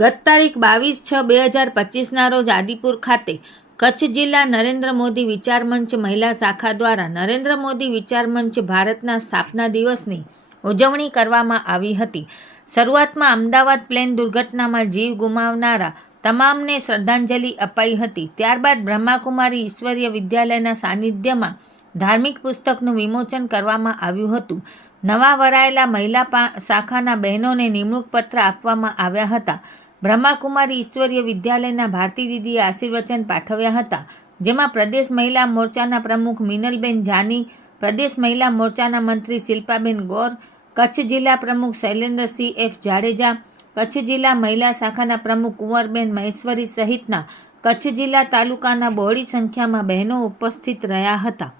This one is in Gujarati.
ગત તારીખ 22/6/2025ના રોજ આદિપુર ખાતે કચ્છ જિલ્લા નરેન્દ્ર મોદી વિચાર મંચ મહિલા શાખા દ્વારા નરેન્દ્ર મોદી વિચાર મંચ ભારતના સ્થાપના દિવસની ઉજવણી કરવામાં આવી હતી. શરૂઆતમાં અમદાવાદ પ્લેન દુર્ઘટનામાં જીવ ગુમાવનારા તમામને શ્રદ્ધાંજલિ અપાઈ હતી. ત્યારબાદ બ્રહ્માકુમારી ઈશ્વરીય વિદ્યાલયના સાનિધ્યમાં ધાર્મિક પુસ્તકનું વિમોચન કરવામાં આવ્યું હતું. નવા વરાયેલા મહિલા શાખાના બહેનોને નિમણૂક પત્ર આપવામાં આવ્યા હતા. બ્રહ્માકુમારી ઈશ્વરીય વિદ્યાલયના ભારતી દીદીએ આશીર્વચન પાઠવ્યા હતા, જેમાં પ્રદેશ મહિલા મોરચાના પ્રમુખ મિનલબેન જાની, પ્રદેશ મહિલા મોરચાના મંત્રી શિલ્પાબેન ગૌર, કચ્છ જિલ્લા પ્રમુખ શૈલેન્દ્રસિંહ એફ જાડેજા, કચ્છ જિલ્લા મહિલા શાખાના પ્રમુખ કુંવરબેન મહેશ્વરી સહિતના કચ્છ જિલ્લા તાલુકાના બહોળી સંખ્યામાં બહેનો ઉપસ્થિત રહ્યા હતા.